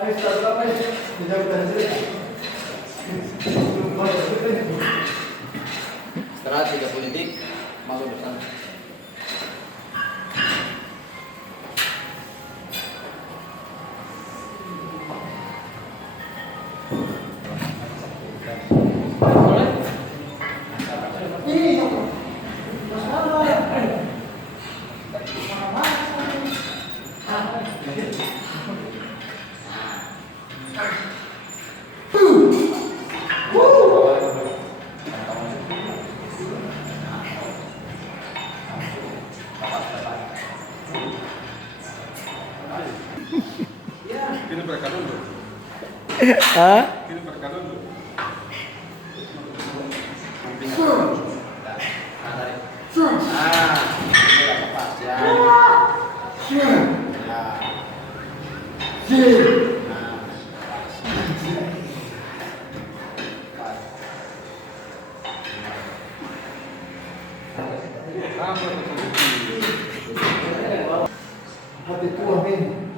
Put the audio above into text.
Ayo start berapa ya? Dijawab dari sini. Setelah 30 detik masuk bersama. Tiene para acá dulu. Hah? Tiene para acá dulu. Hati tua, Min.